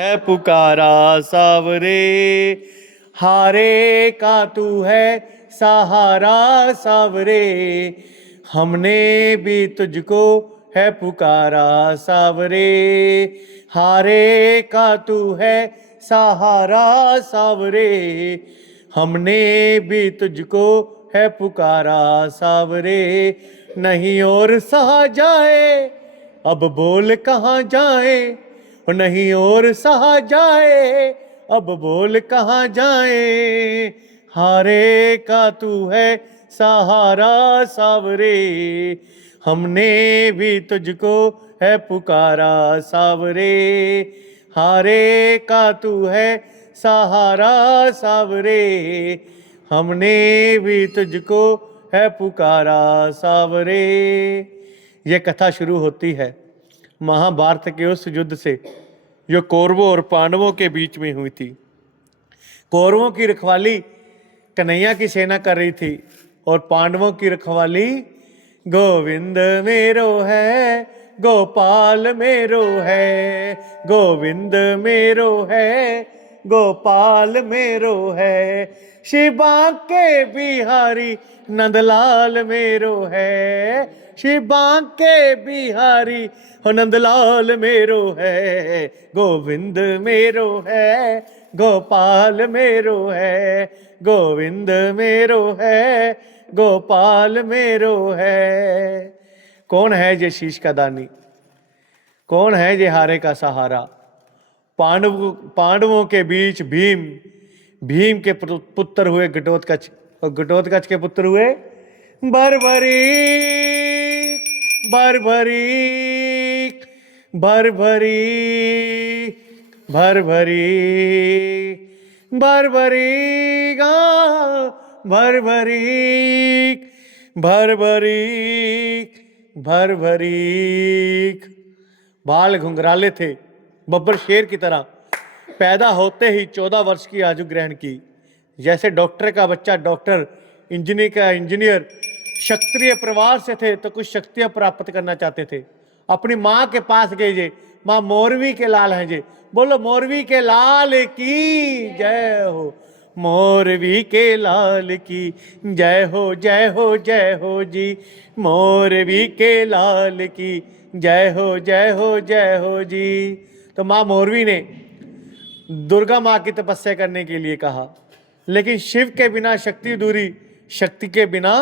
है पुकारा सावरे, हारे का तू है सहारा सावरे, हमने भी तुझको है पुकारा सावरे, हारे का तू है सहारा सावरे, हमने भी तुझको है पुकारा सावरे, नहीं और सहा जाए अब बोल कहाँ जाए, नहीं और सहा जाए अब बोल कहाँ जाए, हारे का तू है सहारा सावरे, हमने भी तुझको है पुकारा सावरे, हारे का तू है सहारा सावरे, हमने भी तुझको है पुकारा सावरे। यह कथा शुरू होती है महाभारत के उस युद्ध से जो कौरवों और पांडवों के बीच में हुई थी। कौरवों की रखवाली कन्हैया की सेना कर रही थी और पांडवों की रखवाली गोविंद मेरो है, गोपाल मेरो है, गोविंद मेरो है, गोपाल मेरो है, शिवा के बिहारी नंदलाल मेरो है, शिवा के बिहारी नंदलाल मेरो है, गोविंद मेरो है, गोपाल मेरो है, गोविंद मेरो है, गोपाल मेरो है। कौन है ये शीश का दानी, कौन है ये हारे का सहारा? पांडवों के बीच भीम, भीम के पुत्र हुए घटोत्कच और घटोत्कच के पुत्र हुए बर्बरी, बर्बरी, बर्बरी, बर्बरी, बर्बरी गा, बर्बरी, बर्बरी, बर्बरी। बाल घुंघराले थे, बब्बर शेर की तरह। पैदा होते ही 14 वर्ष की आयु ग्रहण की। जैसे डॉक्टर का बच्चा डॉक्टर, इंजीनियर का इंजीनियर। क्षत्रिय परिवार से थे तो कुछ शक्तियां प्राप्त करना चाहते थे। अपनी माँ के पास गए जे, माँ मोरवी के लाल हैं जे, बोलो मोरवी के लाल की जय हो, मोरवी के लाल की जय हो, जय हो, जय हो जी, मोरवी के लाल की जय हो, जय हो, जय हो जी। तो माँ मोरवी ने दुर्गा माँ की तपस्या करने के लिए कहा, लेकिन शिव के बिना शक्ति अधूरी, शक्ति के बिना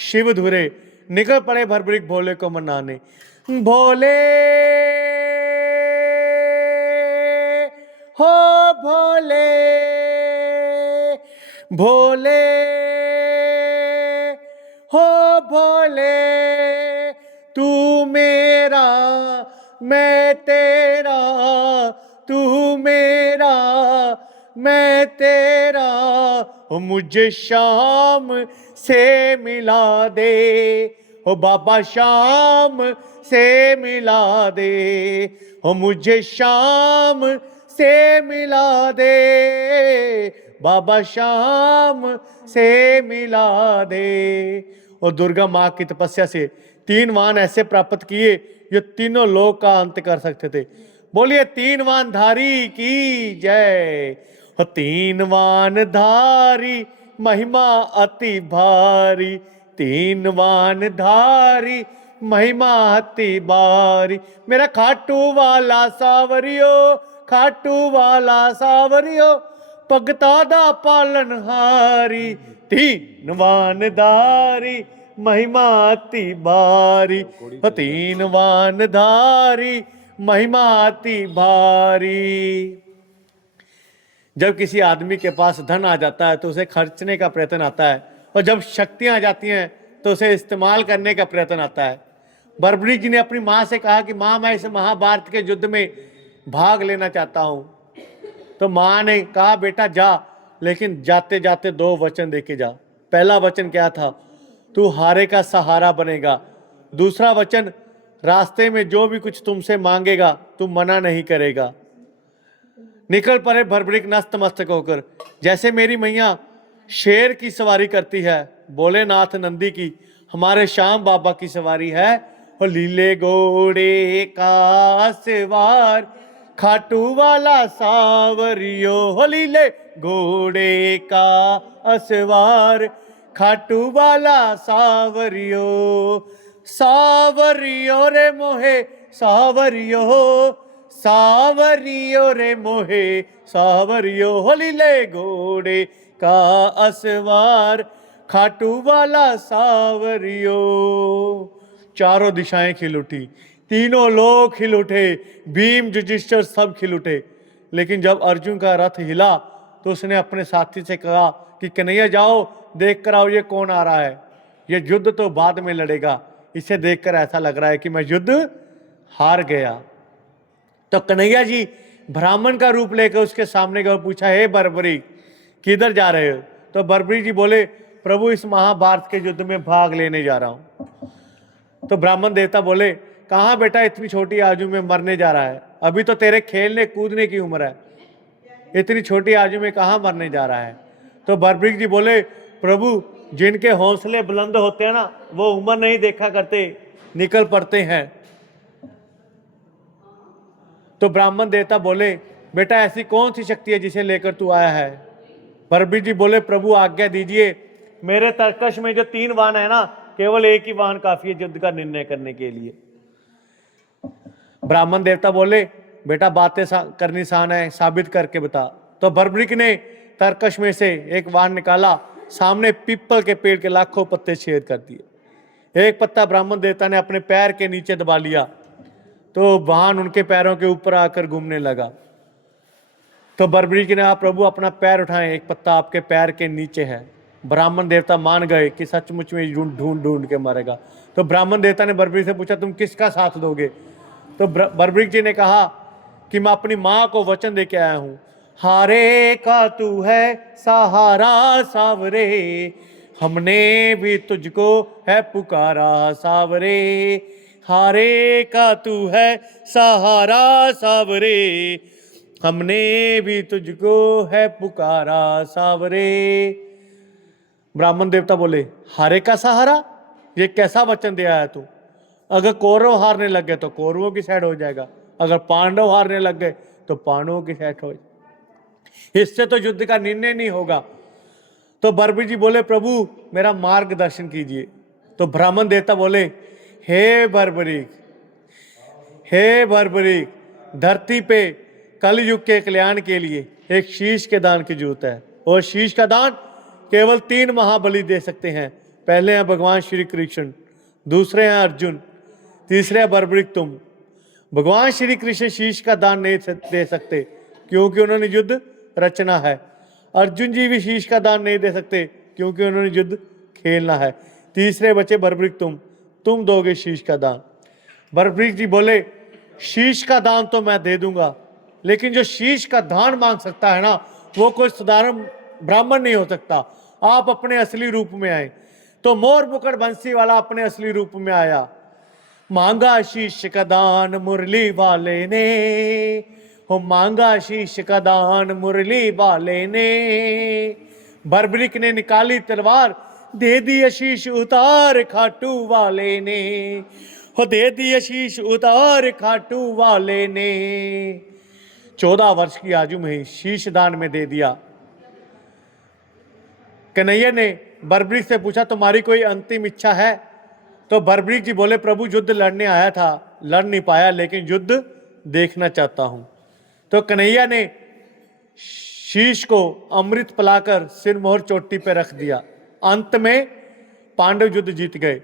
शिव धुरे। निकल पड़े भरभरीक भोले को मनाने। भोले हो भोले, भोले हो भोले, तू मेरा मैं तेरा, तू मेरा मैं तेरा, हो मुझे शाम से मिला दे, हो बाबा शाम से मिला दे, हो मुझे शाम से मिला दे, बाबा शाम से मिला दे। और दुर्गा माँ की तपस्या से 3 वाहन ऐसे प्राप्त किए जो तीनों लोक का अंत कर सकते थे। बोलिए 3 वाहन धारी की जय। 3 वाहन धारी महिमा अति भारी, 3 वाहन धारी महिमा अति भारी, मेरा खाटू वाला सावरियो, खाटू वाला सावरियो, भगता दा पालनहारी, 3 वाहन धारी महिमा अति भारी, 3 वाहन धारी महिमा अति भारी। जब किसी आदमी के पास धन आ जाता है तो उसे खर्चने का प्रयत्न आता है, और जब शक्तियां आ जाती हैं तो उसे इस्तेमाल करने का प्रयत्न आता है। बर्बरी जी ने अपनी माँ से कहा कि माँ मैं इस महाभारत के युद्ध में भाग लेना चाहता हूँ। तो माँ ने कहा बेटा जा, लेकिन जाते जाते 2 वचन देके जा। पहला वचन क्या था? तू हारे का सहारा बनेगा। दूसरा वचन, रास्ते में जो भी कुछ तुमसे मांगेगा तू मना नहीं करेगा। निकल पड़े भरभरीक नस्त मस्तक होकर। जैसे मेरी मैया शेर की सवारी करती है, भोलेनाथ नंदी की हमारे श्याम बाबा की सवारी है। और लीले घोड़े का सवार, खाटू वाला सावरियो होली ले घोड़े का असवार, खाटू वाला सावरियो, सावरियो रे मोहे सावरियो, सावरियो रे मोहे सावरियो, होली ले घोड़े का असवार, खाटू वाला सावरियो। चारों दिशाएं खिल उठी, तीनों लोग खिल उठे, भीम युधिष्ठिर सब खिल उठे। लेकिन जब अर्जुन का रथ हिला तो उसने अपने साथी से कहा कि कन्हैया जाओ देख कर आओ ये कौन आ रहा है, ये युद्ध तो बाद में लड़ेगा, इसे देखकर ऐसा लग रहा है कि मैं युद्ध हार गया। तो कन्हैया जी ब्राह्मण का रूप लेकर उसके सामने गए, पूछा हे बर्बरी किधर जा रहे हो? तो बर्बरी जी बोले प्रभु इस महाभारत के युद्ध में भाग लेने जा रहा हूं। तो ब्राह्मण देवता बोले कहां बेटा, इतनी छोटी आयु में मरने जा रहा है, अभी तो तेरे खेलने कूदने की उम्र है, इतनी छोटी आयु में कहां मरने जा रहा है? तो बर्बरी जी बोले प्रभु जिनके हौसले बुलंद होते हैं ना वो उम्र नहीं देखा करते, निकल पड़ते हैं। तो ब्राह्मण देवता बोले बेटा ऐसी कौन सी शक्ति है जिसे लेकर तू आया है? बर्बरी जी बोले प्रभु आज्ञा दीजिए, मेरे तरकश में जो 3 वाहन है ना, केवल एक ही वाहन काफी है युद्ध का निर्णय करने के लिए। ब्राह्मण देवता बोले बेटा बातें करनी आसान है, साबित करके बता। तो बर्बरिक ने तरकश में से एक वाहन निकाला, सामने पीपल के पेड़ के लाखों पत्ते छेद कर दिए। एक पत्ता ब्राह्मण देवता ने अपने पैर के नीचे दबा लिया तो वाहन उनके पैरों के ऊपर आकर घूमने लगा। तो बर्बरिक ने कहा प्रभु अपना पैर उठाएं, एक पत्ता आपके पैर के नीचे है। ब्राह्मण देवता मान गए कि सचमुच में ढूंढ ढूंढ के मारेगा। तो ब्राह्मण देवता ने बर्बरिक से पूछा तुम किसका साथ दोगे? तो बर्बरिक जी ने कहा कि मैं अपनी माँ को वचन दे के आया हूँ, हारे का तू है सहारा सावरे, हमने भी तुझको है पुकारा सावरे, हारे का तू है सहारा सावरे, हमने भी तुझको है पुकारा सावरे। ब्राह्मण देवता बोले हारे का सहारा, ये कैसा वचन दिया है तू? अगर कौरव हारने लग गए तो कौरवों की साइड हो जाएगा, अगर पांडव हारने लग गए तो पांडवों की साइड हो जाएगा, इससे तो युद्ध का निर्णय नहीं होगा। तो बर्बरी जी बोले प्रभु मेरा मार्गदर्शन कीजिए। तो ब्राह्मण देवता बोले हे बर्बरीक, हे बर्बरीक, धरती पे कलयुग के कल्याण के लिए एक शीश के दान की जरूरत है, और शीश का दान केवल 3 महाबली दे सकते हैं। पहले हैं भगवान श्री कृष्ण, दूसरे हैं अर्जुन, तीसरे हैं बर्बरीक तुम। भगवान श्री कृष्ण शीश का दान नहीं दे सकते क्योंकि उन्होंने युद्ध रचना है। अर्जुन जी भी शीश का दान नहीं दे सकते क्योंकि उन्होंने युद्ध खेलना है। तीसरे बचे बर्बरीक तुम दोगे शीश का दान। बर्बरीक जी बोले शीश का दान तो मैं दे दूंगा, लेकिन जो शीश का दान मांग सकता है ना वो कोई साधारण ब्राह्मण नहीं हो सकता। आप अपने असली रूप में आए। तो मोर मुकुट बंसी वाला अपने असली रूप में आया, मांगा शीश का दान मुरली वाले ने, हो मांगा शीश का दान मुरली वाले ने। बर्बरीक ने निकाली तलवार, दे दी शीश उतार खाटू वाले ने, हो दे दी शीश उतार खाटू वाले ने। 14 वर्ष की आयु में ही शीश दान में दे दिया। कन्हैया ने बर्बरीक से पूछा तुम्हारी कोई अंतिम इच्छा है? तो बर्बरीक जी बोले प्रभु युद्ध लड़ने आया था, लड़ नहीं पाया, लेकिन युद्ध देखना चाहता हूं। तो कन्हैया ने शीश को अमृत पिलाकर सिरमोहर चोटी पर रख दिया। अंत में पांडव युद्ध जीत गए।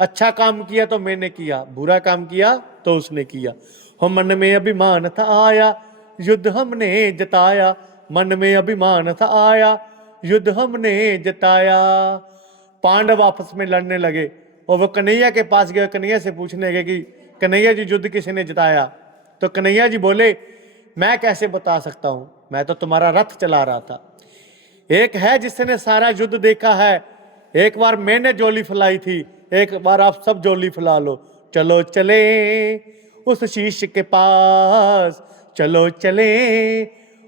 अच्छा काम किया तो मैंने किया, बुरा काम किया तो उसने किया। हो मन में अभिमान था आया, युद्ध हमने जताया, मन में अभिमान था आया, युद्ध हमने जताया। पांडव आपस में लड़ने लगे और वो कन्हैया के पास गए, कन्हैया से पूछने लगे कि कन्हैया जी युद्ध किसने जिताया? तो कन्हैया जी बोले मैं कैसे बता सकता हूं, मैं तो तुम्हारा रथ चला रहा था। एक है जिसने सारा युद्ध देखा है, एक बार मैंने जोली फैलाई थी, एक बार आप सब जोली फैला लो। चलो चले उस शीश के पास, चलो चले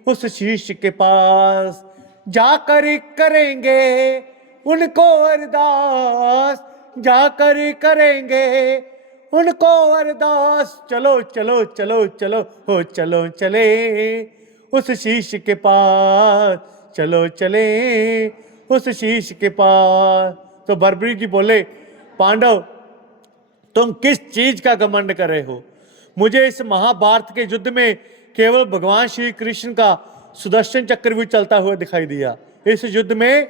उस शीश के पास, जाकर करेंगे उनको अरदास, जाकर करेंगे उनको अरदास, चलो चलो चलो चलो हो चलो चले उस शीश के पास, चलो चले उस शीश के पास। तो बर्बरी जी बोले, पांडव तुम किस चीज का घमंड कर रहे हो? मुझे इस महाभारत के युद्ध में केवल भगवान श्री कृष्ण का सुदर्शन चक्र भी चलता हुआ दिखाई दिया। इस युद्ध में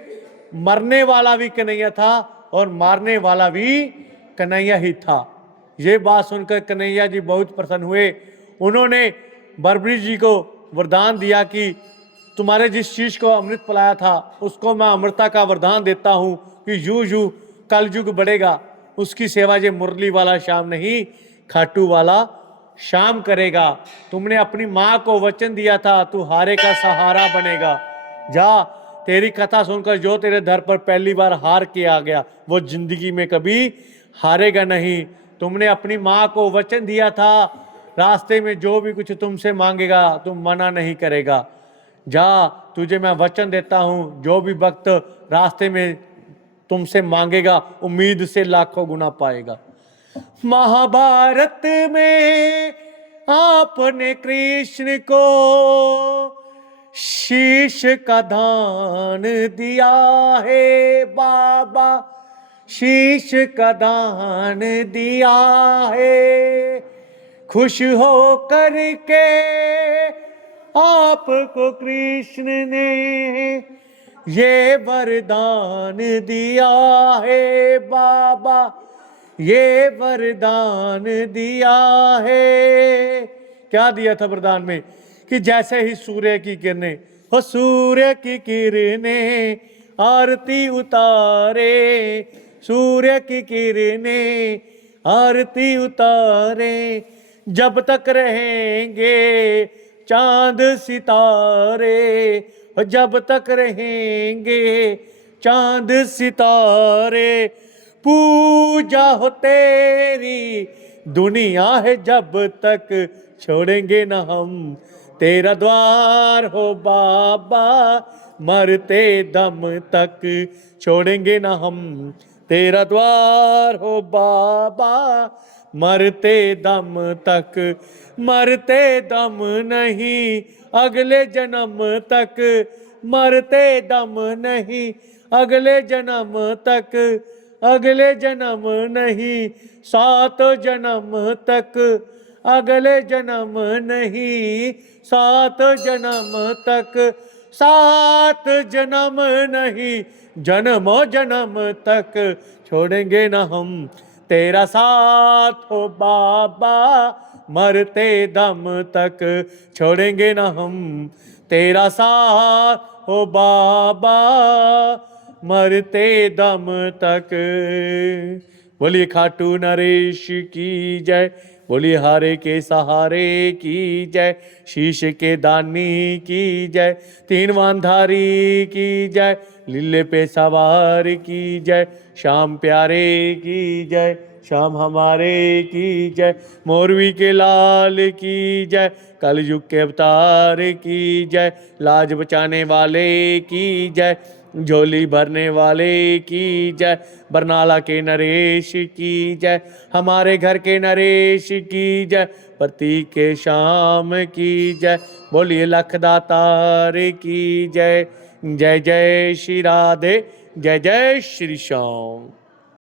मरने वाला भी कन्हैया था और मारने वाला भी कन्हैया ही था। ये बात सुनकर कन्हैया जी बहुत प्रसन्न हुए। उन्होंने बर्बरी जी को वरदान दिया कि तुम्हारे जिस शीश को अमृत पिलाया था उसको मैं अमृता का वरदान देता हूं कि यूं यूं कल युग बढ़ेगा, उसकी सेवा ये मुरली वाला श्याम नहीं, खाटू वाला श्याम करेगा। तुमने अपनी माँ को वचन दिया था तू हारे का सहारा बनेगा। जा, तेरी कथा सुनकर जो तेरे दर पर पहली बार हार के आ गया वो जिंदगी में कभी हारेगा नहीं। तुमने अपनी माँ को वचन दिया था रास्ते में जो भी कुछ तुमसे मांगेगा तुम मना नहीं करेगा। जा, तुझे मैं वचन देता हूं जो भी वक्त रास्ते में तुमसे मांगेगा उम्मीद से लाखों गुना पाएगा। महाभारत में आपने कृष्ण को शीश का दान दिया है बाबा, शीश का दान दिया है। खुश हो करके आपको कृष्ण ने ये वरदान दिया है बाबा, ये वरदान दिया है। क्या दिया था वरदान में? कि जैसे ही सूर्य की किरणें हो, सूर्य की किरणें आरती उतारे, सूर्य की किरणें आरती उतारे, जब तक रहेंगे चांद सितारे, जब तक रहेंगे चांद सितारे, पूजा हो तेरी दुनिया है जब तक छोड़ेंगे ना हम तेरा द्वार हो बाबा, मरते दम तक छोड़ेंगे ना हम तेरा द्वार हो बाबा, मरते दम तक, मरते दम नहीं अगले जन्म तक, मरते दम नहीं अगले जन्म तक, अगले जन्म नहीं 7 जन्म तक, अगले जन्म नहीं 7 जन्म तक, 7 जन्म नहीं जन्मों जन्म तक छोड़ेंगे न हम तेरा साथ हो बाबा, मरते दम तक छोड़ेंगे न हम तेरा साथ हो बाबा, मरते दम तक। बोलिए खाटू नरेश की जय, बोलिए हारे के सहारे की जय, शीश के दानी की जय, 3 वानधारी की जय, लीले पे सवार की जय, श्याम प्यारे की जय, श्याम हमारे की जय, मोरवी के लाल की जय, कलयुग के अवतार की जय, लाज बचाने वाले की जय, झोली भरने वाले की जय, बरनाला के नरेश की जय, हमारे घर के नरेश की जय, प्रतीक के श्याम की जय, बोलिए लखदातार की जय। जय जय श्री राधे, जय जय श्री श्याम।